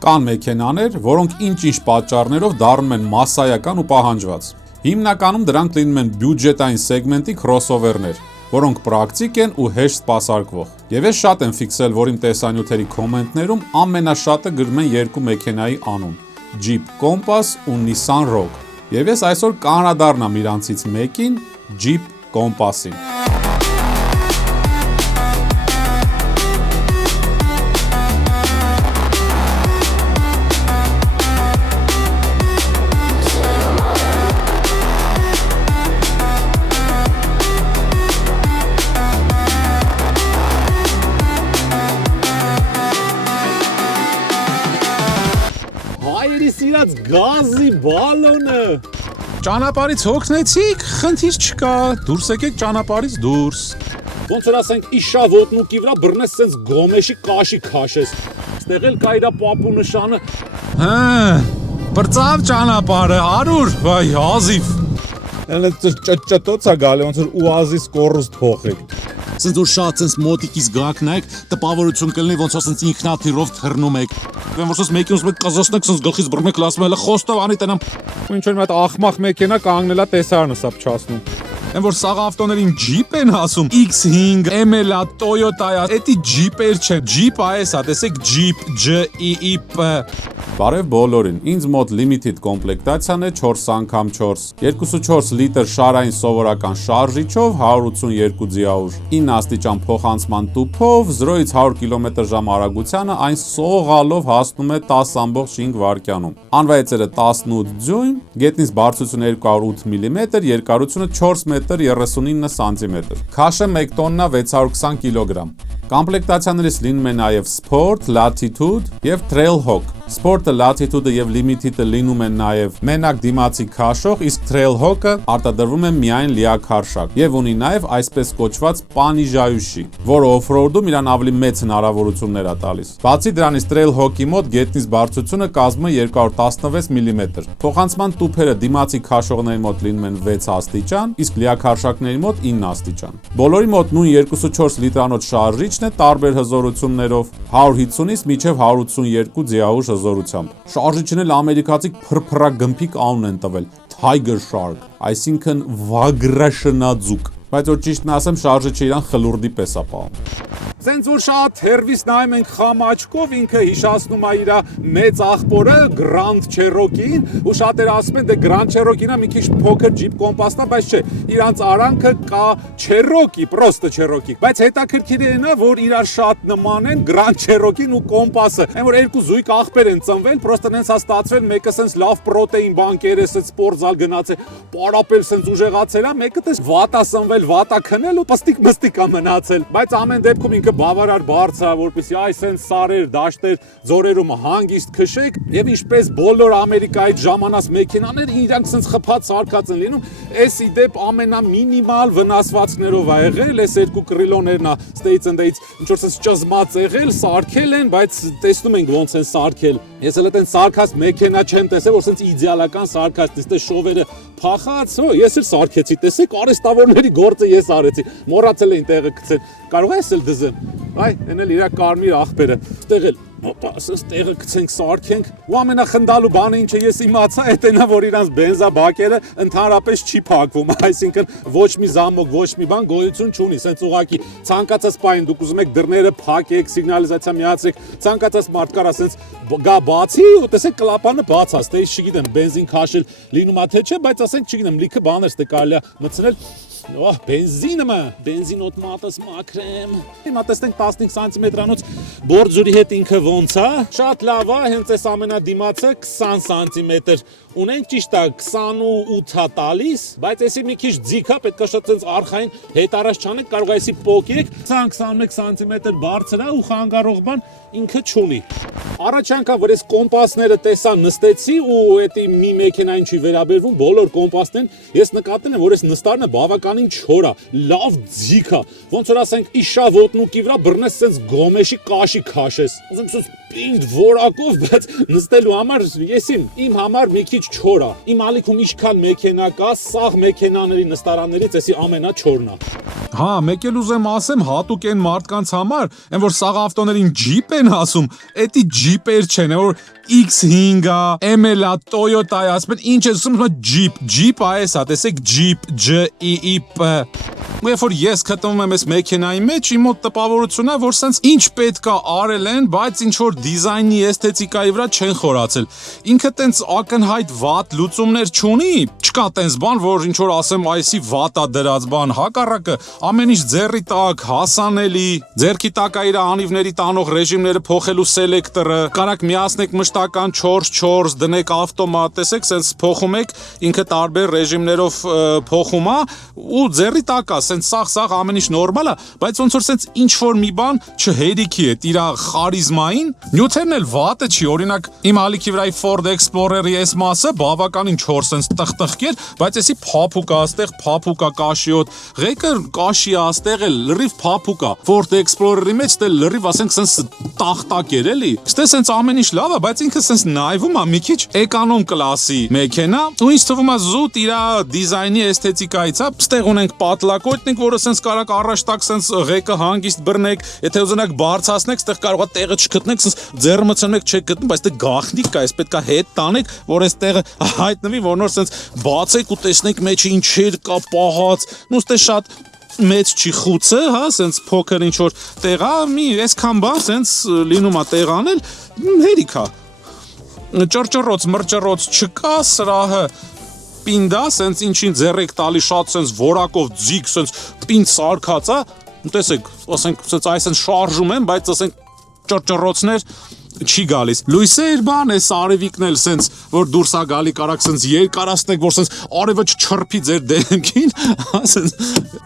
Կան մեքենաներ, որոնք ինչ-ինչ պատճառներով դառնում են մասսայական ու պահանջված։ Հիմնականում դրանք լինում են բյուջետային սեգմենտի քրոսովերներ, որոնք պրակտիկ են ու հեշտ սպասարկվող։ Եվ ես շատ եմ ֆիքսել, որ իմ տեսանյութերի կոմենտներում ամենաշատը գրում են երկու մեքենայի անուն՝ Jeep Compass ու Nissan Rogue։ Եվ ես այսօր կանրադառնամ իրանցից մեկին՝ Jeep Compass-ին։ Սիրած գազի բալոնը։ Ճանապարհից հոգնեցիք, խնդիր չկա, դուրս եկեք ճանապարհից դուրս։ Ոնց որ ասենք իշա ոտնուկի վրա բռնես սենց գոմեշի կաշի քաշես։ Ստեղ էլ կա իրա պապու նշանը։ Բրծավ ճանապարհը, 100, վայ, հազիվ։ Ճտոց է գալի, ոնց որ ուազի սկորուստ փոխեք։ Սենց որ շատ սենց մոտիկից գաք նայեք, տպավորություն կլինի, ոնց որ սենց ինքնաթիռով թռնում եք։ Ոնց որ սենց մեկին ուզում եք կզոսնեք, սենց գլխից բռնեք, ասում եք խոստով անի տենամ։ Ու ինչ որ մի հատ ախմախ մեքենա կանգնելա տեսարանը սա փչացնում։ Են որ սաղ ավտոներին Jeep են ասում, X5, ML-ա, Toyota-ա, էդի Jeep-եր չեն, Jeep այս է, տեսեք Jeep, J-E-E-P։ Բարև բոլորին, ինձ մոտ limited կոմպլեկտացիան է 4x4, 2.4 լիտր շարային սովորական շարժիչով, 182 ձիաուժ, 9 աստիճան փոխանցման տուփով, 0-ից 100 կմ/ժ արագությանը այն սողալով հասնում է 10.5 վայրկյանում։ Անվայեցերը 18 դյույմ, գետնից բարձրությունը 208 մմ, երկարությունը 4 մետր 39 սանտիմետր։ Քաշը 1 տոննա 620 կիլոգրամ։ Կոմպլեկտացիաներից լինում է նաև Sport, Latitude եւ Trailhawk։ Sport-ը, Latitude-ը եւ Limited-ը լինում են նաև մենակ դիմացի քաշող, իսկ Trailhawk-ը արտադրվում է միայն լիաքարշակ եւ ունի նաև այսպես կոչված պանիժայուշի, որը off-road-ում իրան ավելի մեծ հնարավորություններ է տալիս։ Բացի դրանից Trailhawk-ի մոտ գետնից բարձրությունը կազմում է 216 մմ։ Փոխանցման տուփերը դիմացի քաշողների մոտ լինում են 6 աստիճան, իսկ լիաքարշակների մոտ 9 աստիճան։ Բոլորի մոտ նույն 2.4 լիտրանոց շարժիչն է տարբեր հզորություններով 150-ից մինչև 182 ձիաուժ հզորությամբ։ Շարժիչն էլ ամերիկացի փրփրագմփիկ անուն են տվել՝ Tiger Shark, այսինքն վագրաշնաձուկ։ Բայց որ ճիշտն ասեմ, շարժիչը իրան խլուրդի պես է պահում։ Սենց որ շատ հերվիս նայում ենք խամ աչքով, ինքը հիշացնում է իր մեծ աղբորը Grand Cherokee-ին, ու շատերը ասում են դե Grand Cherokee-ն է մի քիչ փոքր Jeep Compass-ն է, բայց չէ, իրանց արանքը կա Cherokee, պրոստը Cherokee։ Բայց հետաքրքիրն է, որ իրար շատ նման են Grand Cherokee-ն ու Compass-ը։ Այն որ երկու զույգ աղբեր են ծնվել, պրոստը նենց է ստացվել, մեկը սենց լավ պրոտեին բանկեր է, սենց սպորտզալ գնաց է, պարապել սենց ուժեղացել է, մեկը տես վատա սնվել, վատա քնել ու պստիկ է մնացել։ Բայց ամեն դեպքում ինքը բավարար բարձր է, որպեսզի այս են սարեր, դաշտեր, ձորերում հանգիստ քշեք, եւ ինչպես բոլոր Ամերիկայի ժամանած մեքենաները իրանք սենց խփած սարքած են լինում, այս իդեպ ամենամինիմալ վնասվածքներով ա եղել, այս երկու կրիլոներն է ստեից ընդեից ինչ որ սենց ճզմած եղել, սարքել են, բայց տեսնում ենք ոնց են սարքել։ Ես էլ այդեն սարքած մեքենա չեմ տեսել, որ սենց իդեալական սարքած, տեսեք շովերը փախած, ես էլ սարքեցի, տեսեք արեստավորների գործը ես արեցի, մոռացել էին տեղը գցել, կարող ես էլ դզեմ, այ, են էլ իրա կարմիր աղբերը, ստեղ էլ, օպա, ասենց տեղը գցենք, սարքենք, ու ամենախնդալու բանը ինչը ես իմացա, էտենա, որ իրանց բենզա բակերը ընդհանրապես չի փակվում, այսինքն ոչ մի զամոք, ոչ մի բան գոյություն չունի, սենց ուղակի ցանկացած պահին դուք ուզում եք դռները փակեք, սիգնալիզացիա միացրեք, ցանկացած մարդ կարա սենց գա բացի ու տեսեք կլապանը բաց է, ստեից չգիտեմ, բենզին քաշել լինում է թե չէ, բայց ասենք չգիտեմ, լիքը բաներ ստե կարելի է մտցնել։ Բենզին օտոմատս մաքրեմ։ Հիմա տեսնենք 15 սանտիմետրանոց բորձուրի հետ ինքը ոնց է։ Շատ լավ է, հենց այս ամենադիմացը 20 սանտիմետր ունենք, ճիշտ է 28 է տալիս, բայց էսի մի քիչ ձիգ է, պետք է շատ ցենց արխային հետ առաջ չանեք, կարող է էսի պոկեք, 20-21 սանտիմետր բարձր է ու խանգարող բան ինքը չունի։ Առաջ անգամ որ այս կոմպասները տեսա նստեցի ու էդի մի մեքենային չի վերաբերվում, բոլոր կոմպասներն ես նկատել եմ, որ այս նստարանը բավականին չոր է, լավ ձիգ է, ոնց որ ասենք իշա ոտնուկի վրա բռնես սենց գոմեշի կաշի քաշես։ Ուզում պինդ որակով, բայց նստելու համար իմ համար մի քիչ չոր է։ Իմ ալիքում ինչքան մեքենա կա, սաղ մեքենաների նստարաններից էսի ամենաչորն է։ Հա, մեկ էլ ուզեմ ասեմ հատուկ են մարդկանց համար, այն որ սաղ ավտոներին ջիպ են ասում, էդի ջիպեր չեն, որ X5-ա, ML-ա, Toyota-ա, ասում ինչ է ասում, ջիպ այս է, տեսեք ջիպ, J-E-E-P։ Երբ որ ես գտնվում եմ այս մեքենայի մեջ, իմ մոտ տպավորությունն է, որ սենց ինչ պետք է արել են, բայց ինչ որ դիզայնի էսթետիկայի վրա չեն խորացել։ Ինքը տենց ակնհայտ վատ լուծումներ չունի, չկա տենց բան, որ ինչ որ ասեմ, այսի վատ է դրած բան, հակառակը ամեն ինչ ձեռի տակ, հասանելի, ձեռքի տակ է իր անիվների տանող ռեժիմները փոխելու սելեկտորը, կարակ միացնեք մշտական 4-4 դնեք ավտոմատ, տեսեք, սենց փոխում եք, ինքը տարբեր ռեժիմներով փոխում է ու ձեռի տակ է, սենց սաղ ամեն ինչ նորմալ է, բայց ոնց որ սենց ինչ որ մի բան չհերիքի է իր խարիզմային, նյութերն էլ վատը չի, օրինակ իմ ալիքի վրայի Ford Explorer-ի այս մասը բավականին 4 սենց տխտխկեր, բայց էսի փափուկ է, աստեղ փափուկ է կաշիոտ, ղեկը կաշի է, աստեղ էլ լրիվ փափուկ է, Ford Explorer-ի մեջ դե լրիվ ասենք սենց տախտակ էր էլի, ստե սենց ամեն ինչ լավ է, բայց ինքը սենց նայվում է մի քիչ էկոնոմ կլասի մեքենա, ու ինձ թվում է զուտ իր դիզայնի էսթետիկայից է, ստեղ ունենք պատլակոյտնիկ, որը սենց կարակ առաջ տակ սենց ղեկը հանգիստ բռնեք, եթե ուզենաք բարձրացնեք, ստեղ կարող է տեղը չգտնեք, սենց ձեռը մցնեք չեք գտնում, բայց դե գախնիկ կա, այս պետքա հետ տանեք, որ այս տեղը հայտնվի, որ նոր սենց բացեք ու տեսնեք մեջը ինչեր կա պահած, նույն ստե շատ մեծ չի խուցը, հա, սենց փոքր ինչ որ տեղ է, մի այսքան բան սենց լինում է տեղ անել, հերիք է։ Ճռճռոց, մռճռոց չկա, սրահը պինդա, սենց ինչին ձեռեք տալի շատ սենց որակով ձիգ, սենց պինդ սարքած է, տեսեք, ասենք սենց այս են շարժում են, բայց ասենք ճռճռոցներ չի գալիս։ Լույսեր բան է արևիկն էլ սենց որ դուրս է գալի կարակ սենց երկարացնեք որ սենց արևը չչրփի ձեր դեմքին,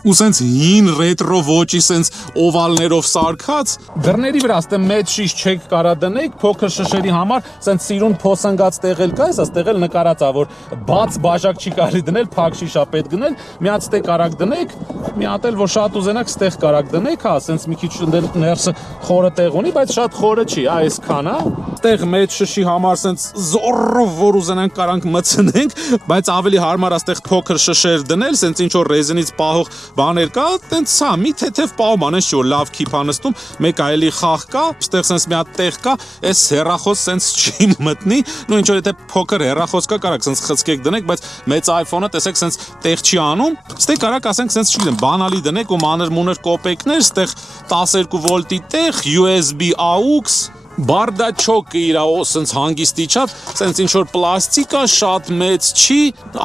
ու սենց հին ռետրո ոճի սենց օվալներով սարքած դռների վրա ստե մեծ շիշ չեք կարա դնեք, փոքր շշերի համար սենց սիրուն փոսնգած տեղել կա, այս տեղել նկարած է որ բաց բաժակ չի կարելի դնել, փակ շիշա պետք գնել, մի հատ ստե կարակ դնեք, մի հատ էլ որ շատ ուզենաք ստեղ կարակ դնեք, հա, սենց մի քիչ ներսը խորը տեղ ունի, բայց շատ խորը չի, այսքան Տեղ մեծ շշի համար սենց զորով որ ուզենանք կարանք մցնենք, բայց ավելի հարմար է ստեղ փոքր շշեր դնել, սենց ինչ որ ռեզինից պահող բաներ կա, տենց սա մի թեթև պահում անես չի որ լավ քիփ անստում, մեկ այլի խաղ կա, ստեղ սենց մի հատ տեղ կա, այս հեռախոս սենց չի մտնի, նու ինչ որ եթե փոքր հեռախոս կա, կարակ սենց խցկեք դնեք, բայց մեծ iPhone-ը տեսեք սենց տեղ չի անում, ստեղ կարակ ասենք սենց չգիտեմ, բանալի դնեք ու մանր-մունր կոպեկներ, ստեղ 12 վոլտի տեղ, USB AUX Բարդաչոկը իր սենց հանգիստի չափ, սենց ինչ-որ պլաստիկա, շատ մեծ չի,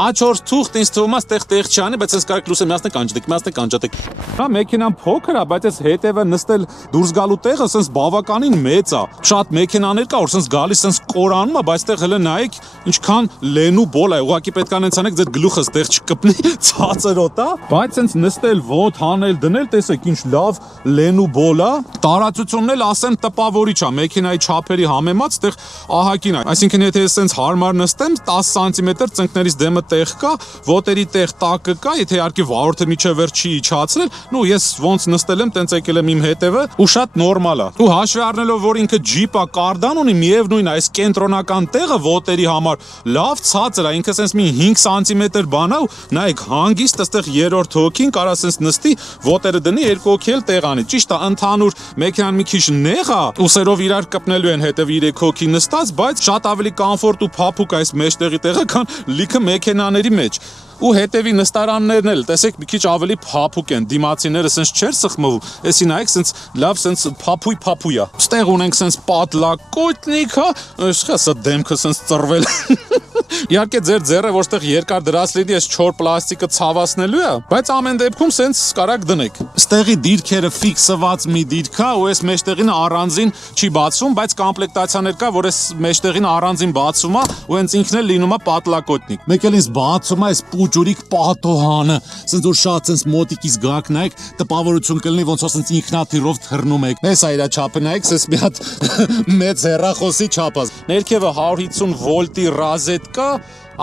աչոր թուղթ ինձ թվում է ստեղ տեղ չի անի, բայց սենց կարեք լուսը միասնեք անջատեք։ Հա մեքենան փոքր է, բայց այս հետևը նստել դուրս գալու տեղը սենց բավականին մեծ է։ Շատ մեքենաներ կա, որ սենց գալիս սենց կորանում է, բայց ստեղ հələ նայեք ինչքան լենու բոլ է, ուղղակի պետք է անցանեք ձեր գլուխը ստեղ չկպնի, ցածրոտ է, բայց սենց նստել, ոտ հանել, դնել, տեսեք ինչ լավ լենու բոլ է։ Տարածությունն էլ ասեմ տպավորիչ է, մեքենայի չափերի համեմատ ստեղ ահագին է։ Այսինքն եթե ես սենց հարմար նստեմ 10 սանտիմետր ծնկներից դեմը տեղ կա, ոտերի տեղ տակը կա, եթե իհարկե վարորդը միջև վերջ չի իջացրել, նու ես ոնց նստել եմ, տենց եկել եմ իմ հետևը ու շատ նորմալ է։ Ու հաշվի առնելով որ ինքը ջիպ է, կարդան ունի, միևնույն է, այս կենտրոնական տեղը ոտերի համար լավ ցածր է, ինքը սենց մի 5 սանտիմետր բան է ու նայեք հանգիստ այստեղ երրորդ հոգին կարա սենց նստի, ոտերը դնի, երկու հոգի էլ տեղ անի։ Ճիշտ է, ընդհանուր մեքենան մի քիչ նեղ է, ուսերով իրար կպնելու են հետև 3 հոգի նստած, բայց շատ ավելի կոմֆորտ ու փափուկ այս մեջտեղի տեղը, քան լիքը մեքենաների մեջ։ Ու հետևի նստարաններն էլ տեսեք մի քիչ ավելի փափուկ են, դիմացիները սենց չէր սխմվում, էսի նայեք սենց լավ սենց փափույ է։ Ստեղ ունենք սենց պատլակոյտնիկ, հա, սա դեմքը սենց ծռվել։ Իհարկե ձեր ձեռը որտեղ երկար դրած լինի, այս չոր պլաստիկը ցավացնելու է, բայց ամեն դեպքում սենց կարակ դնեք։ Ստեղի դիրքերը ֆիքսված մի դիրք է, ու այս մեջտեղին առանձին չի բացվում, բայց կոմպլեկտացիաներ կա, որ այս մեջտեղին առանձին բացում է, ու հենց ինքն էլ լինում է պատլակոյտնիկ։ Մեկ էլ ինձ բացում է այս ջուրիկ պատոհանը, սենց որ շատ սենց մոտիկից գաք նայեք, տպավորություն կլինի ոնց որ սենց ինքնաթիռով թռնում եք։ Այս այրա չափը նայեք, սենց մի հատ մեծ հեռախոսի չափած։ Ներքևը 150 վոլտի ռազետկա,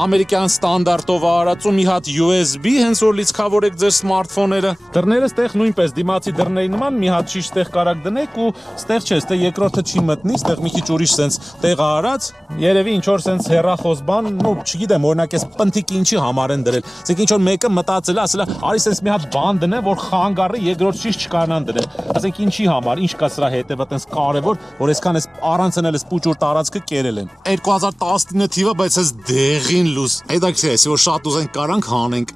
ամերիկյան ստանդարտով արած ու մի հատ USB, հենց որ լիցքավորեք ձեր սմարթֆոնները։ Դռները ստեղ նույնպես դիմացի դռների նման մի հատ շիշ ստեղ կարակ դնեք ու ստեղ չէ, ստեղ երկրորդը չի մտնի, ստեղ մի քիչ ուրիշ սենց տեղ արած, երևի ինչ որ սենց հեռախոս բան, ну, չգիտեմ, օրինակ էս պնտիկ ինչի համար են դրել։ Ասենք ինչ որ մեկը մտածել է, ասել է, արի սենց մի հատ բան դնե, որ խանգարի երկրորդ շիշ չկարողան դնել։ Ասենք ինչի համար, ինչ կա սրա հետևը տենց կարևոր, որ այսքան էս առանցն էլ էս պուճուր տարածքը կերել են։ 2019 թիվը, բայց էս դեղին լուս։ Հետաքրքիր է, որ շատ ուզենք կարանք հանենք,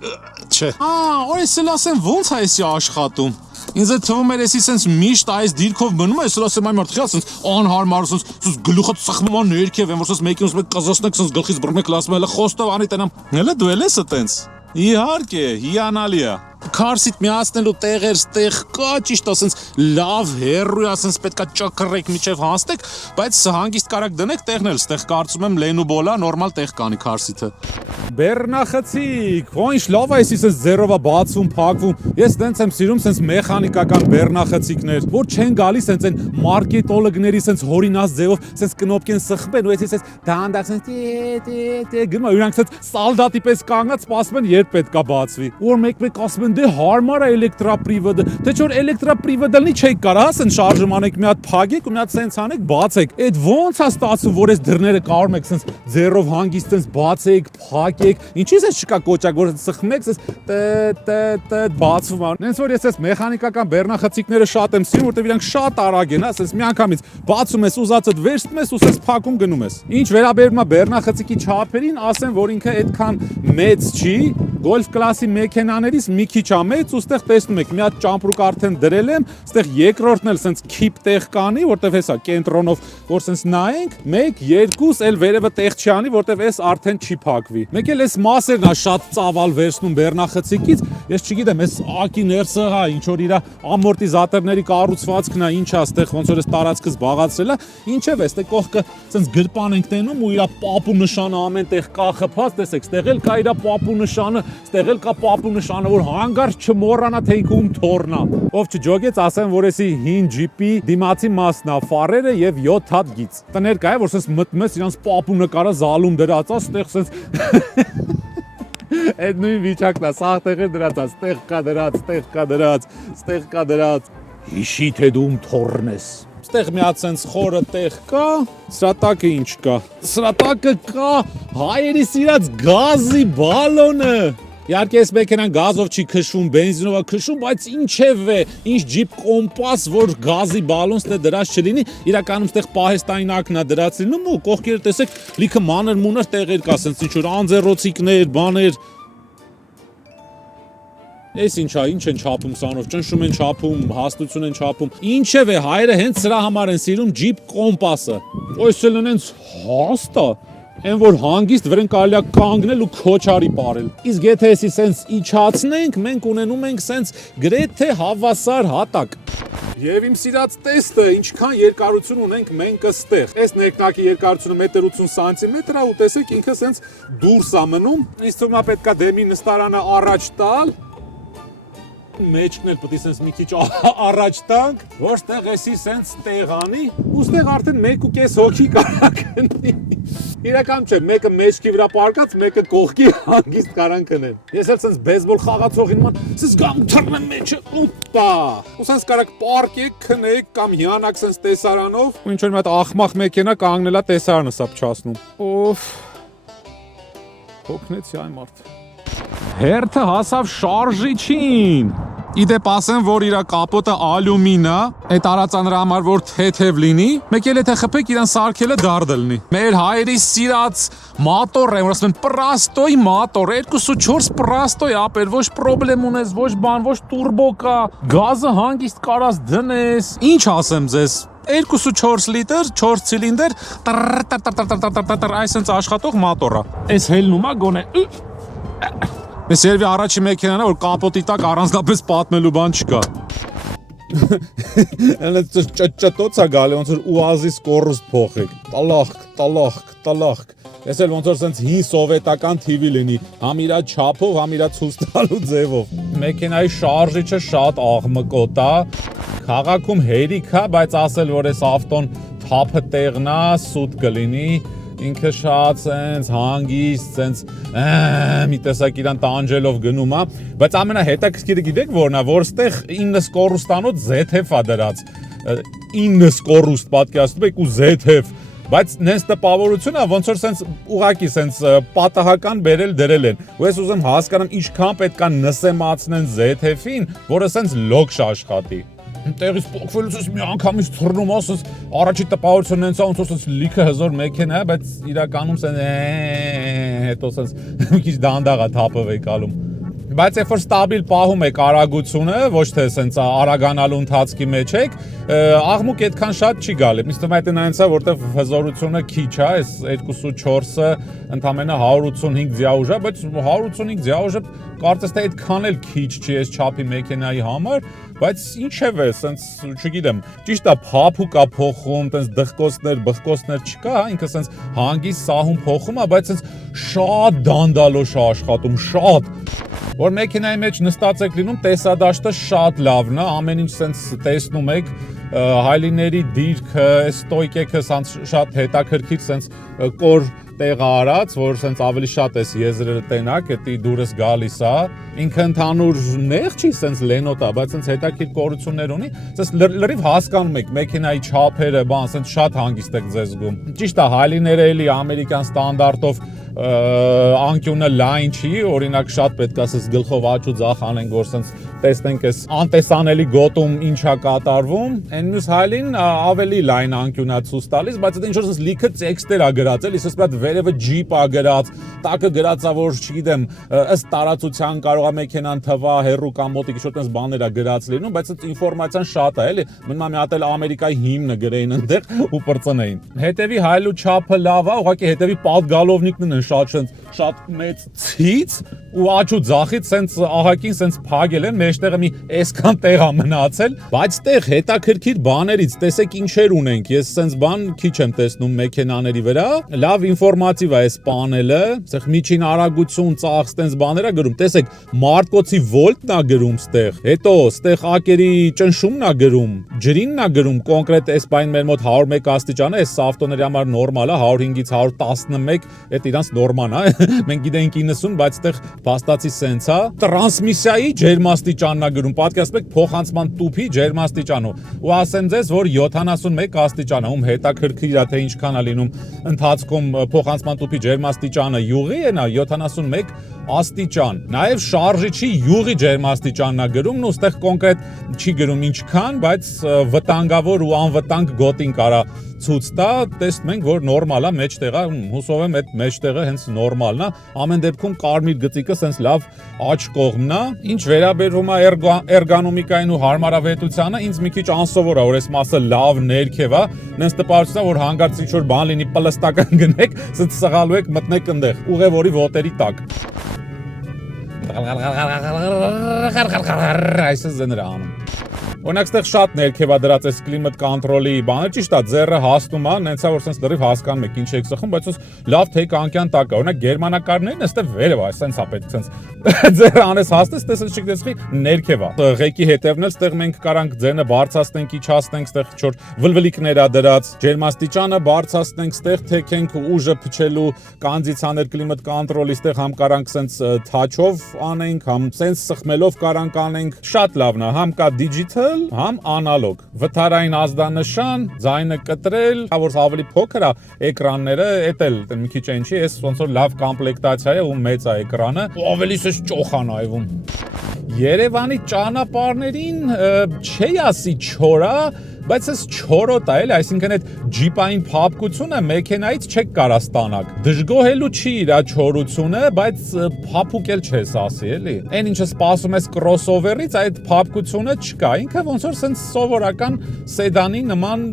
չէ։ Օրես էլ ասեմ ո՞նց է էսի աշխատում։ Ինձ է թվում էր էսի սենց միշտ այս դիրքով մնում է, ես ասեմ այ մարդիկ ասենց անհարմար սենց գլուխը ծխմում է ներքև, են որ սենց մեկին ուզում եք կզոսնեք սենց գլխից բռնեք, ասում ելը խոստով անի տենամ։ Հələ դու էլ ես այտենց։ Իհարկե, հիանալի է։ Քարսիտ միացնելու տեղեր ստեղ կա, ճիշտ ասենց լավ հերրու ասենց պետքա ճկռեք միջև հանցնեք, բայց հանգիստ կարակ դնեք տեղն էլ ստեղ կարծում եմ լենուբոլա նորմալ տեղ կանի քարսիթը։ Բեռնախցիկ, ո՞նց լավ է էսի սենց ձեռովա բացվում, փակվում։ Ես տենց եմ սիրում սենց մեխանիկական բեռնախցիկներ, որ չեն գալիս սենց այն մարքետոլոգների սենց հորինած ձևով սենց կնոպկեն սխմեն ու էսի սենց դանդաղ սենց գնում իրանք սենց սալդատի պես կանգնած սպասում են երբ պետքա բացվի։ Որ մեկ-մեկ ասում են դե հարմար է էլեկտրապրիվոդը, թե չէ որ էլեկտրապրիվոդը լի չէ կարա սենց շարժում անեք մի հատ փակեք ու մի հատ սենց անեք բացեք։ Այդ ո՞նց է ստացվում որ այս դռները կարող եք սենց ձեռով հանգիստ սենց բացեք, փակեք։ Ինչի՞ սենց չկա կոճակ որ սխմեք սենց բացվում է։ Նենց որ ես այս մեխանիկական բեռնախցիկները շատ եմ սիրում, որտեղ իրանք շատ արագ են, հա, սենց միանգամից բացում ես ուզածդ վերցնում ես ու սենց փակում գնում ես։ Ինչ վերաբերում է բեռնախցիկի չափերին, ասեմ որ ինքը այդքան մեծ չի, գոլֆ կլասի մեքենաներից մի քիչ է մեծ ու ստեղ տեսնում եք մի հատ ճամպրուկ արդեն դրել եմ, ստեղ երկրորդն էլ սենց քիփ տեղ կանի, որտեղ հեսա կենտրոնով որ սենց նայենք, 1 2 էլ վերևը տեղ չի անի, որտեղ էս արդեն չի փակվի։ Մեկ էլ էս մասերն է շատ ծավալ վերցնում բեռնախցիկից, ես չգիտեմ, էս ակի ներսը հա ինչ որ իր ամորտիզատորների կառուցվածքն է, ինչ է ստեղ ոնց որ էս տարածքը զբաղացրել է, ինչև է, ստեղ կողքը սենց գրպան ենք տենում ու իր պապու նշանը ամեն տեղ կա խփած, տեսեք, ստեղ էլ կա իր պապու նշանը, ստեղ էլ կա պապու նշանը, որ հանգարց չմոռանա թե ինքը ում թորն է։ Ով չջոգեց, ասեմ, որ էսի հին ջիպի դիմացի մասն է, ֆարերը եւ 7 հատ գիծ։ Տներ կա է, որ սենց մտնում ես իրանց պապու նկարը զալում դրած է, ստեղ սենց Այդ նույն վիճակն է, սաղ տեղեր դրած է, ստեղ կա դրած, ստեղ կա դրած, ստեղ կա դրած։ Հիշի թե դու ում թորն ես։ Ստեղ մի հատ սենց խորը տեղ կա, սրա տակը ինչ կա։ Սրա տակը կա հայերի սիրած գազի բալոնը։ Իհարկե այս մեքենան գազով չի քշվում, բենզինով է քշվում, բայց ինչև է, ինչ ջիպ կոմպաս, որ գազի բալոն ստե դրած չլինի, իրականում ստեղ պահեստայնակն է դրած լինում ու կողքերը տեսեք լիքը մանր-մունր տեղեր կա, սենց ինչ որ անձեռոցիկներ, բաներ։ Էս ինչա, ինչ են չափում սանով, ճնշում են չափում, հաստություն են չափում։ Ինչև է, հայերը հենց սրա համար են սիրում ջիպ կոմպասը։ Այս էլ նենց հաստ է։ Այն որ հանգիստ վրան կարելի է կանգնել ու քոչարի ապարել։ Իսկ եթե էսի սենց իջացնենք, մենք ունենում ենք սենց գրեթե հավասար հատակ։ Եվ իմ սիրած տեստը, ինչքան երկարություն ունենք մենք ըստեղ։ Այս ներկնակի երկարությունը 1.80 սանտիմետր է ու տեսեք ինքը սենց դուրս է մնում։ Ինձ թվում է պետքա դեմի նստարանը առաջ տալ։ Մեջքն էլ պետք է սենց մի քիչ առաջ տանք, որ ստեղ էսի սենց տեղանի, ու ստեղ արդեն 1.5 հոգի կարա քնի։ Իրական չէ, մեկը մեջքի վրա պարկած, մեկը կողքի հանգիստ կարան քնել։ Ես էլ սենց բեյսբոլ խաղացողի նման, սենց գամ թռնեմ մեջը, ուտա։ Ու սենց կարակ պարկեք, քնեք կամ հիանաք սենց տեսարանով, ու ինչ որ մի հատ ախմախ մեքենա կանգնելա տեսարանը սա փչացնում։ Օֆ։ Հոգնեցի այ մարդ։ Հերթը հասավ շարժիչին։ Իդեպ ասեմ, որ իր կապոտը ալյումին է, այդ արածան նրա համար որ թեթև լինի, մեկ էլ եթե խփեք իրան սարքելը դարդ լինի։ Մեր հայերի սիրած մոտոր է, որ ասում են պրաստոյ մոտոր, 2.4 պրաստոյ ապեր, ոչ պրոբլեմ ունես, ոչ բան, ոչ տուրբո կա, գազը հանգիստ կարաս դնես։ Ինչ ասեմ ձեզ։ 2.4 լիտր, 4 ցիլինդր, այսպես աշխատող մոտոր է։ Այս հելնում է գոնե։ Ես երևի առաջի մեքենան է, որ կապոտի տակ առանձնապես պատմելու բան չկա։ Այնպես ճճտոց է գալի, ոնց որ ուազի սկորուստ փոխեք։ Տալախք։ Ես էլ ոնց որ սենց հին սովետական TV լինի, համ իրա չափով, համ իրա ցույց տալու ձևով։ Մեքենայի շարժիչը շատ աղմկոտ է։ Քաղաքում հերիք է, բայց ասել որ այս ավտոն թափը տեղն է, սուտ կլինի։ ինքը շատ sense հանգիստ, sense մի տեսակ իրան տանջելով գնում է, բայց ամենահետաքրքիրը գիտեք որն է, որ ստեղ 9 սկորուստանոց ZF է դրած, 9 սկորուստ պատկերացնում եք ու ZF, բայց նենց տպավորությունը ոնց որ sense ուղակի sense պատահական բերել դրել են։ Ու ես ուզում հասկանամ ինչքան պետք է նսեմացնեն ZF-ին, որը sense լոկ շաշխատի։ Տեղից փոխվելուց մի անգամից թռնում ասես առաջի տպավորությունը նենց ոնց որ sense լիքը հզոր մեքենա է, բայց իրականում sense հետո sense մի քիչ դանդաղ է թափով եկալում։ Բայց երբ որ ստաբիլ պահում եք արագությունը, ոչ թե sense արագանալու ընթացքի մեջ եք, աղմուկ այդքան շատ չի գալի։ Ինձ թվում է դա նայեցա, որտեվ հզորությունը քիչ է, այս 2.4-ը ընդամենը 185 ձիաուժ է, բայց 185 ձիաուժը կարծես թե այդքան էլ քիչ չի այս չափի մեքենայի համար, բայց ինչև է, sense չգիտեմ, ճիշտ է փափուկ է փոխում, տենց բխկոցներ չկա, հա, ինքը sense հանգիստ սահուն փոխում է, բայց sense շատ դանդալոշ է աշխատում, շատ որ մեքենայի մեջ նստած եք լինում, տեսադաշտը շատ լավն է, ամեն ինչ sense տեսնում եք, հայլիների դիրքը, ստոյկեքը շատ հետաքրքիր sense կոր տեղ արած, որ sense ավելի շատ էս եզրերը տենակ, էդի դուրս գալիս է, ինքը ընդհանուր նեղ չի sense լենոտ է, բայց sense հետաքրքիր կորություններ ունի, sense լրիվ հասկանում եք մեքենայի չափերը, բան sense շատ հանգիստ եք ձեզ զգում։ Ճիշտ է, հայլիները էլի ամերիկյան ստանդարտով անկյունը լայն չի, օրինակ շատ պետք է ասես գլխով աճ ու ձախ անենք, որ sense տեսնենք այս անտեսանելի գոտում ինչա կատարվում, այն մյուս հայլին ավելի լայն անկյունա ցույց տալիս, բայց դա ինչ որ sense լիքը տեքստեր է գրած, էլի sense այդ վերևը ջիպ է գրած, տակը գրած է, որ չգիտեմ, ըստ տարածության կարող է մեքենան թվա, հերրու կամ մոտիկ ինչ-որ տես բաներ է գրած լինում, բայց այդ ինֆորմացիան շատ է, էլի, մնում է մի հատ էլ Ամերիկայի հիմնը գրեին այնտեղ ու պրծնեին։ Հետևի հայլու չափը լավ է, ուղղակի հետևի պատգալովնիկն են շատ մեծ ցից ու աճ ու ձախից sense ահագին sense փագել են, մեջտեղը մի այսքան տեղ է մնացել, բայց տեղ հետաքրքիր բաներից տեսեք ինչեր ունենք, ես sense բան քիչ եմ տեսնում մեքենաների վրա, լավ ինֆորմատիվ է այս պանելը, այստեղ միջին արագություն, ծախս sense բաներ է գրում, տեսեք մարտկոցի վոլտն է գրում ստեղ, հետո ստեղ ակերի ճնշումն է գրում, ջրինն է գրում, կոնկրետ այս բան մեր մոտ 101 աստիճան է, այս ավտոների համար նորմալ է, 105-ից 111, այդ իրանց նորմալ է, մենք գիտենք 90, բայց այդտեղ փաստացի sense է, տրանսմիսիայի ջերմաստիճանն է գրում, պատկերացնեք փոխանցման տուփի ջերմաստիճանը, ու ասեմ ձեզ, որ 71 աստիճան է, ում հետաքրքիր է թե ինչքան է լինում ընթացքում փոխանցման տուփի ջերմաստիճանը յուղի է նա 71 աստիճան, նաև շարժիչի յուղի ջերմաստիճանն է գրում, ու այդտեղ կոնկրետ չի գրում ինչքան, բայց վտանգավոր ու անվտանգ գոտին կարա ցույց տա, տեսնում ենք, որ նորմալ է մեջտեղը, հուսով եմ այդ մեջտեղը հենց նորմալն է, ամեն դեպքում կարմիր գծիկը sense լավ աճ կողմն է, ինչ վերաբերվում է էրգոնոմիկային ու հարմարավետությանը, ինձ մի քիչ անսովոր է, որ այս մասը լավ ներքև է, նենց տպավորություն է, որ հանգարց ինչ-որ բան լինի պլստական գնեք, sense սղալու եք մտնեք ընդեղ, ուղևորի ոտերի տակ։ Այսպես զեներ անում։ Օրինակ ստեղ շատ ներքև է դրած այս կլիմատ կոնտրոլի բանը, ճիշտ է, ձեռը հաստում է, նենց է որ sense լրիվ հասկանում եք ինչ եք սխում, բայց լավ թեյկանկյան տակ է։ Օրինակ գերմանակարներն այստեղ վերև է, sense է պետք sense ձեռը անես հաստես, տեսես չգիտեսի ներքև է։ Ղեկի հետևն էլ ստեղ մենք կարանք ձենը բարձրացնենք, իջացնենք, ստեղ ինչ-որ վլվլիկներ է դրած, ջերմաստիճանը բարձրացնենք, ստեղ թեքենք ուժը փչելու կանձիցաներ կլիմատ կոնտրոլի, ստեղ համ կարանք sense թաչով անենք, համ sense սխմելով կարանք անենք, շատ լավն է, համ կա digital համ անալոգ, վթարային ազդանշան, ձայնը կտրել, որ ավելի փոքր է էկրանները, էդ էլ մի քիչ այնչի, էս ոնց որ լավ կոմպլեկտացիա է ու մեծ է էկրանը, ավելի սես ճոխ է նայվում։ Երևանի ճանապարհներին չի ասի չոր է, բայց էս չորոտ է, էլի, այսինքն այդ ջիպային փափկությունը մեքենայից չեք կարա ստանաք։ Դժգոհելու չի իր չորությունը, բայց փափուկ էլ չես ասի, էլի։ Այն ինչը սպասում ես crossover-ից, այդ փափկությունը չկա։ Ինքը ոնց որ sense սովորական սեդանի նման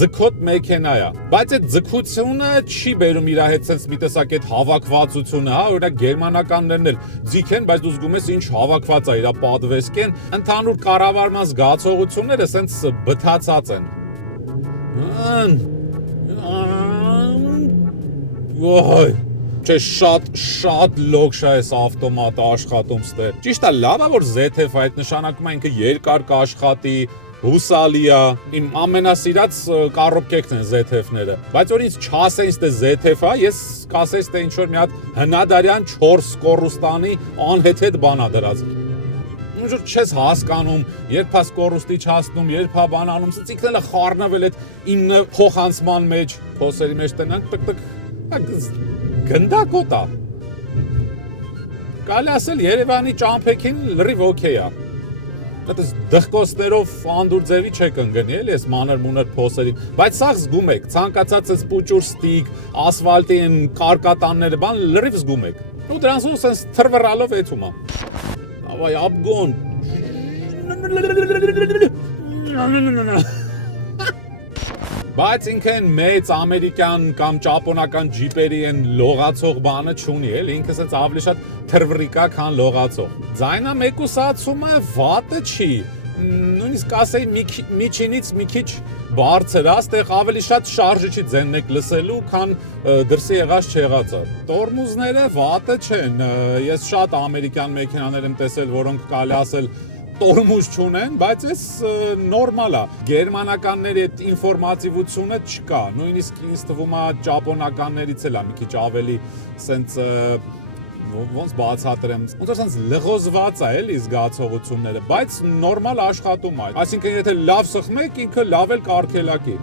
ձգոտ մեքենա է։ Բայց այդ ձգությունը չի բերում իր հետ sense մի տեսակ այդ հավաքվածությունը, հա, օրինակ գերմանականներն էլ ձիգ են, բայց դու զգում ես ինչ հավաքված է իր պատվեսկեն, ընդհանուր կառավարման զգացողությունները sense բթացած են։ Ոյ, չէ շատ լոքշ է այս ավտոմատը աշխատում ստեղ։ Ճիշտ է, լավ է որ ZF այդ նշանակում է ինքը երկար կաշխատի, հուսալի է, իմ ամենասիրած կառոպկեքն են ZF-ները, բայց որ ինձ չասեին թե ZF է, ես կասեի թե ինչ-որ մի հատ հնադարյան 4 կորուստանի անհեթեթ բան է դրած։ Ուրիշ չես հասկանում, երբ հա կորուստի չհասնում, երբ հա բանանում, ցիկները խառնվել այդ 9 փոխանցման մեջ, փոսերի մեջ տնանք, տկ գնդակոտ է։ Կարելի ասել Երևանի ճամփեքին լրիվ օքեյ է։ Այդպես դղկոստերով անդուր ձևի չեք ընկնի, էլի այս մանր-մունր փոսերին, բայց սա զգում եք, ցանկացած այս պուճուր ստիկ, ասֆալտի են կարկատանները, բան լրիվ զգում եք։ Ու դրանցով սենց թրվռալով էթում է։ Ավայ աբգոն։ Բայց ինքն մեծ ամերիկյան կամ ճապոնական ջիպերի են լողացող բանը չունի, էլի ինքը սենց ավելի շատ թրվռիկա, քան լողացող։ Ձայնա մեկուսացումը վատը չի, նույնիսկ ասեի միջինից մի քիչ բարձր է, այստեղ ավելի շատ շարժիչի ձենն եք լսելու, քան դրսի եղած չեղածը։ Տորմուզները վատը չեն, ես շատ ամերիկյան մեքենաներ եմ տեսել, որոնք կարելի ասել տորմուզ չունեն, բայց այս նորմալ է։ Գերմանականների այդ ինֆորմատիվությունը չկա, նույնիսկ ինձ թվում է ճապոնականներից էլ է մի քիչ ավելի սենց ոնց բացատրեմ, ոնց որ սենց լղոզված է էլի զգացողությունները, բայց նորմալ աշխատում է։ Այսինքն եթե լավ սխմեք, ինքը լավ էլ կարգելակի։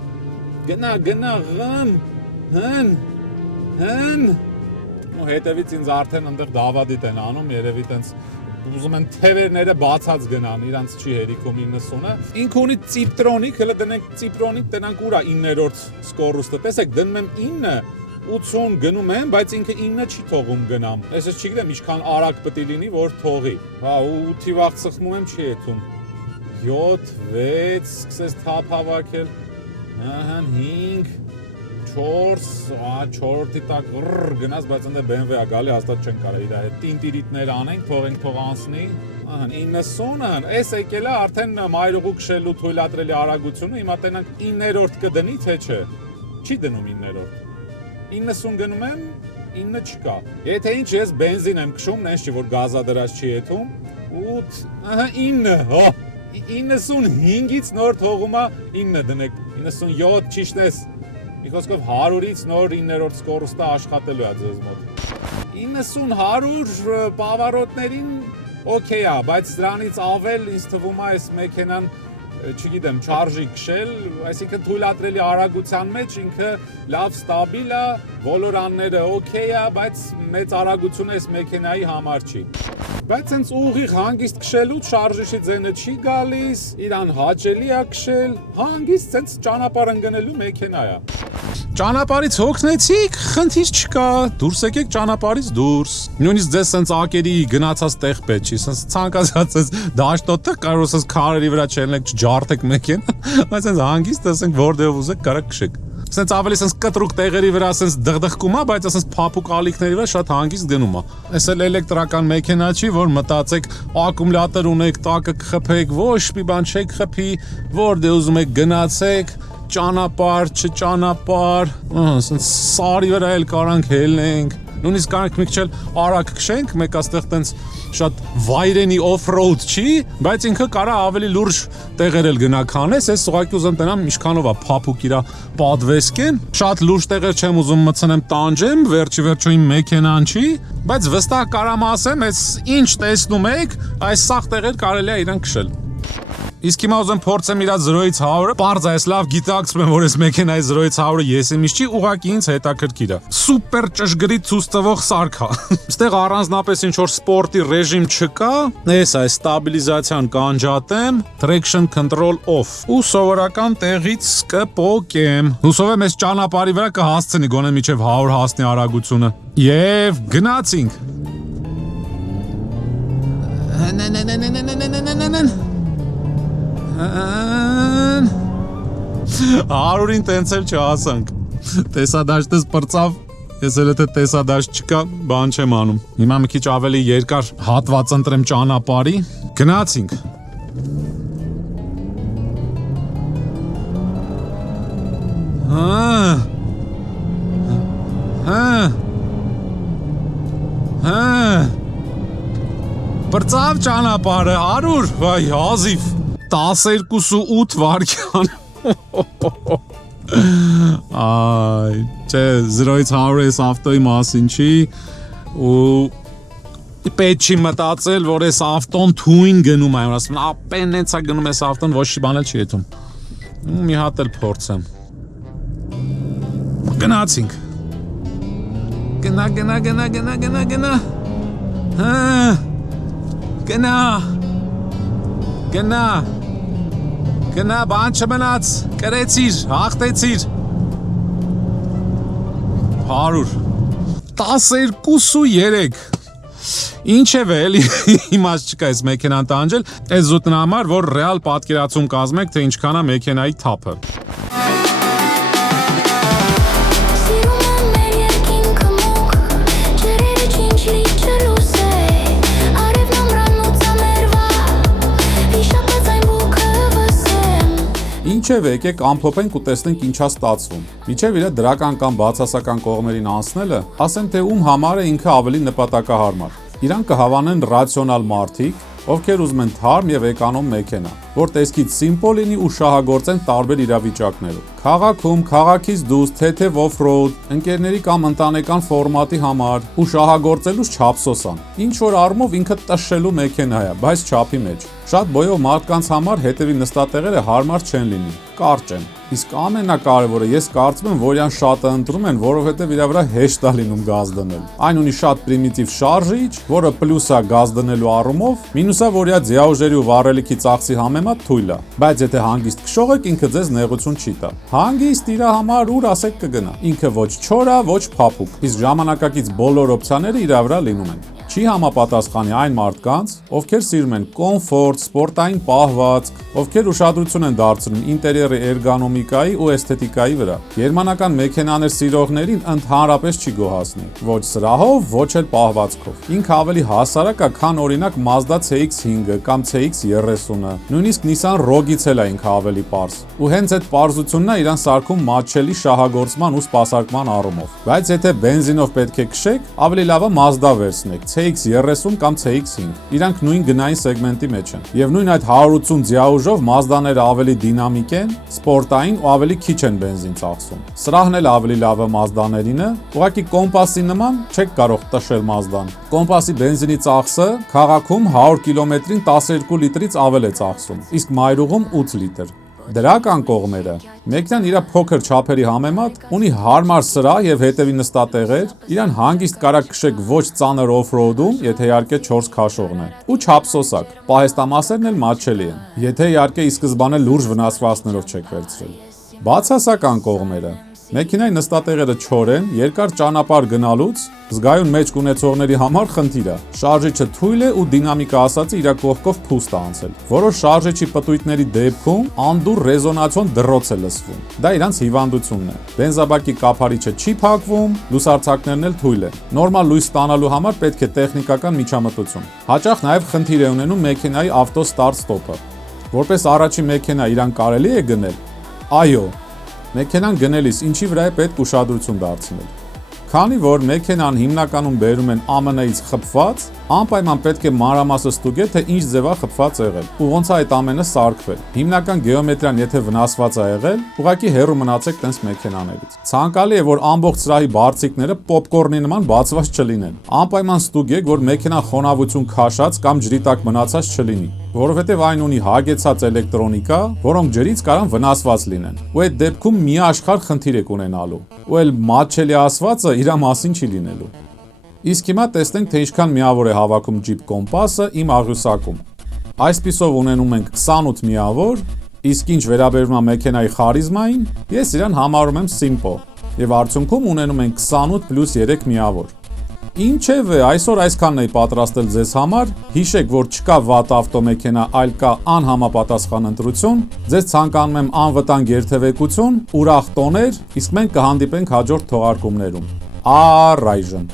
Գնա, ղմ, հն։ Ու հետևից ինձ արդեն այնտեղ դավադիտ են անում, երևի տենց ուզում են թևերները բացած գնան, իրանց չի հերիքում 90-ը։ Ինքը ունի ծիպտրոնիկ, հələ դնենք ծիպտրոնիկ, տնանք ուրա 9-րդ սկորուստը։ Տեսեք, դնում եմ 9, 80 գնում եմ, բայց ինքը 9 չի թողում գնամ։ Ես չգիտեմ ինչքան արագ պետք է լինի, որ թողի։ Հա, 8-ի վաղ սխմում եմ, չի եթում։ 7, 6, սկսես թափ հավաքել։ Ահա 5 4, 4-ի տակ գնաց, բայց ընդ BMW-ը գալի հաստատ չեն կարող իր հետ տինտիրիտներ անենք, թող անցնի։ Ահա 90-ը, էս եկել է արդեն մայրուղու քշելու թույլատրելի արագությունը, հիմա տենանք 9-րդ կդնի, թե չէ։ Չի դնում 9-րդ։ 90 գնում եմ, 9 չկա։ Եթե ինչ ես բենզին եմ քշում, նենց չի որ գազադրած չի եթում։ 8, ահա 9, հո 95-ից նոր թողումա 9 դնեք, 97 ճիշտ ես։ Մի խոսքով 100-ից նոր 9-րդ սկորուստը աշխատելու է ձեզ մոտ։ 90-100 պավարոտներին օքեյ է, բայց դրանից ավել ինձ թվում է այս մեքենան, չգիտեմ, չարժի քշել, այսինքն թույլատրելի արագության մեջ ինքը լավ ստաբիլ է, ոլորանները օքեյ է, բայց մեծ արագությունը այս մեքենայի համար չի։ Բայց հենց ուղիղ հանգիստ քշելուց շարժիչի ձենը չի գալիս, իրան հաճելի է քշել, հանգիստ հենց ճանապարհ ընկնելու մեքենա է։ Ճանապարհից հոգնեցիք, խնդիր չկա, դուրս եկեք ճանապարհից դուրս։ Նույնիսկ ձեզ սենց ակերի գնացած տեղ պետք չի, սենց ցանկացած էս դաշտոտը կարող ես քարերի վրա չելնեք, չջարդեք մեքենա, բայց սենց հանգիստ ասենք որտեղ ուզեք կարա քշեք։ Սենց ավելի սենց կտրուկ տեղերի վրա սենց դղդղկում է, բայց ասենց փափուկ ալիքների վրա շատ հանգիստ գնում է։ Այս էլ էլեկտրական մեքենա չի, որ մտածեք ակումուլյատոր ունեք, տակը կխփեք, ոչ մի բան չեք խփի, որտեղ ուզում եք գնացեք, ճանապարհ, չճանապարհ, սենց սարի վրա էլ կարանք հելնենք, նույնիսկ կարանք մի քիչ արագ քշենք, մեկ աստեղ տենց շատ վայրենի off-road չի, բայց ինքը կարա ավելի լուրջ տեղեր էլ գնա քանես, ես ուղղակի ուզում տենամ ինչքանով է փափուկ իրա պատվեսկեն, շատ լուրջ տեղեր չեմ ուզում մտցնեմ տանջեմ, վերջի իմ մեքենան չի, բայց վստահ կարամ ասեմ, այս ինչ տեսնում եք, այս սաղ տեղեր կարելի է իրան քշել։ Իսկ հիմա ուզեմ փորձեմ իրա 0-ից 100-ը, պարզ է, ես լավ գիտակցում եմ, որ ես մեքենայի 0-ից 100-ը եսիմիշ չի, ուղղակի ինձ հետաքրքիր է։ Սուպեր ճշգրիտ ցույց տվող սարք է։ Այստեղ առանձնապես ինչ որ սպորտի ռեժիմ չկա, էս է ստաբիլիզացիան կանջատեմ, traction control off։ Ու սովորական տեղից կպոկեմ։ Հուսով եմ այս ճանապարհի վրա կհասցնի գոնե մինչև 100 հասնի արագությունը։ Եվ գնացինք։ Հարուրին տենց էլ չհասանք։ Տեսադաշտս պրծավ, ես էլ եթե տեսադաշտ չկա, բան չեմ անում։ Հիմա մի քիչ ավելի երկար հատված ընտրեմ ճանապարհի, գնացինք։ Պրծավ ճանապարհը, Հարուր, վայ, հազիվ։ 12:08 վայրկյան։ Այ, չէ, 0-ից 100-ից ավտոյի մասին չի ու պետք չի մտածել, որ այս ավտոն թույն գնում է, ասում ապեն նեցա գնում այս ավտոն, ոչ մի բան էլ չի եթում։ Մի հատ էլ փորձեմ։ Գնացինք։ Գնա։ Հա։ Գնա, բան չմնաց, կրեցիր, հաղթեցիր։ 100 12:03 Ինչևէ, էլի իմաստ չկա այս մեքենան տանջել, այս զուտն համար, որ ռեալ պատկերացում կազմեք, թե ինչքան է մեքենայի թափը։ Ինչև եկեք ամփոփենք ու տեսնենք ինչա ստացվում։ Միջև իր դրական կամ բացասական կողմերին անցնելը, ասեմ թե ում համար է ինքը ավելի նպատակահարմար։ Իրան կհավանեն ռացիոնալ մարդիկ, ովքեր ուզում են թարմ եւ էկոնոմ մեքենա, որ տեսքից սիմպլ լինի ու շահագործեն տարբեր իրավիճակներում։ Քաղաքում, քաղաքից դուրս, թեթև օֆ-ռոուդ, ընկերների կամ ընտանեկան ֆորմատի համար ու շահագործելուց չափսոսան։ Ինչ որ առումով ինքը տշելու մեքենա է, բայց չափի մեջ։ Շատ բոյով մարդկանց համար հետևի նստատեղերը հարմար չեն լինի, կարճ են։ Իսկ ամենակարևորը, ես կարծում եմ, որ իրան շատը ընտրում են, որովհետև իր վրա հեշտ է լինում գազ դնել։ Այն ունի շատ պրիմիտիվ շարժիչ, որը պլյուս է գազ դնելու առումով, մինուսը, որ իր ձիաուժերի ու վառելիքի ծախսի համեմատ թույլ է։ Բայց եթե հանգիստ քշող եք, ինքը ձեզ նեղություն չի տա։ Հանգիստ իր համար ուր ասեք կգնա։ Ինքը ոչ չոր է, ոչ փափուկ։ Իսկ ժամանակակից բոլոր օպցիաները իր վրա լինում են։ Չի համապատասխանի այն մարդկանց, ովքեր սիրում են կոմֆորտ, սպորտային պահվածք, ովքեր ուշադրություն են դարձնում ինտերիերի էրգոնոմիկայի ու էսթետիկայի վրա։ Գերմանական մեքենաներ սիրողներին ընդհանրապես չի գոհացնի, ոչ սրահով, ոչ էլ պահվածքով։ Ինքը ավելի հասարակ է, քան օրինակ Mazda CX-5-ը կամ CX-30-ը, նույնիսկ Nissan Rogue-ից էլ է ինքը ավելի պարզ։ Ու հենց այդ պարզությունն է իրան սարքում մատչելի շահագործման ու սպասարկման առումով։ Բայց եթե բենզինով պետք է քշեք, ավելի լավ է Mazda վերցնեք, CX-30 կամ CX-5, իրանք նույն գնային սեգմենտի մեջ են։ Եվ նույն այդ 180 ձիաուժով Mazda-ները ավելի դինամիկ են, սպորտային ու ավելի քիչ են բենզին ծախսում։ Սրահն էլ ավելի լավ է Mazda-ներինը, ուղղակի կոմպասի նման չեք կարող տշել Mazda-ն։ Կոմպասի բենզինի ծախսը քաղաքում 100 կիլոմետրին 12 լիտրից ավել է ծախսում, իսկ մայրուղում 8 լիտր։ Դրական կողմերը։ Մեքենան իր փոքր չափերի համեմատ ունի հարմար սրահ եւ հետևի նստատեղեր, իրան հանգիստ կարակ քշեք ոչ ծանր օֆ-ռոուդում, եթե իհարկե 4 քաշողն է, ու չափսոսակ։ Պահեստամասերն էլ մատչելի են, եթե իհարկե ի սկզբանե լուրջ վնասվածքներով չեք վերցրել։ Բացասական կողմերը։ Մեքենայի նստատեղերը չոր են, երկար ճանապարհ գնալուց զգայուն մեջք ունեցողների համար խնդիր է։ Շարժիչը թույլ է ու դինամիկա ասածը իր կողքով փուստ է անցել։ Որոշ շարժիչի պտույտների դեպքում անդուր ռեզոնացիոն դռոց է լսվում։ Դա իրանց հիվանդությունն է։ Բենզաբակի կափարիչը չի փակվում, լուսարձակներն էլ թույլ են։ Նորմալ լույս ստանալու համար պետք է տեխնիկական միջամտություն։ Հաճախ նաև խնդիր է ունենում մեքենայի ավտո ստարտ-ստոպը։ Որպես առաջի մեքենա իրան կարելի է գնել։ Այո, մեքենան գնելիս ինչի վրա է պետք ուշադրություն դարձնել։ Քանի որ մեքենան հիմնականում բերում են ԱՄՆ-ից խփված, անպայման պետք է մանրամասը ստուգել, թե ինչ ձև է խփված եղել, ու ոնց է այդ ամենը սարքվել։ Հիմնական գեոմետրիան եթե վնասված է եղել, ուղղակի հեռու մնացեք տենց մեքենաներից։ Ցանկալի է, որ ամբողջ սրահի բարձիկները պոպկորնի նման բացված չլինեն։ Անպայման ստուգեք, որ մեքենան խոնավություն քաշած կամ ջրի տակ մնացած չլինի, որովհետև այն ունի հագեցած էլեկտրոնիկա, որոնք ջրից կարան վնասված լինեն։ Ու այդ դեպքում միաշխարհ խնդիր եք ունենալու։ Ու էլ մատչելի ասվածը իր մասին չի լինելու։ Իսկ հիմա տեսնենք, թե ինչքան միավոր է հավաքում Jeep Compass-ը իմ աղյուսակում։ Այսպիսով ունենում ենք 28 միավոր, իսկ ինչ վերաբերում է մեքենայի խարիզմային, ես իրան համարում եմ simple, եւ արդյունքում ունենում ենք 28 + 3 միավոր։ Ինչևէ, այսօր այսքանն էի պատրաստել ձեզ համար, հիշեք, որ չկա վատ ավտոմեքենա, այլ կա անհամապատասխան ընտրություն, ձեզ ցանկանում եմ անվտանգ երթևեկություն, ուրախ տոներ, իսկ մենք կհանդիպենք հաջորդ թողարկումներում։ Առայժմ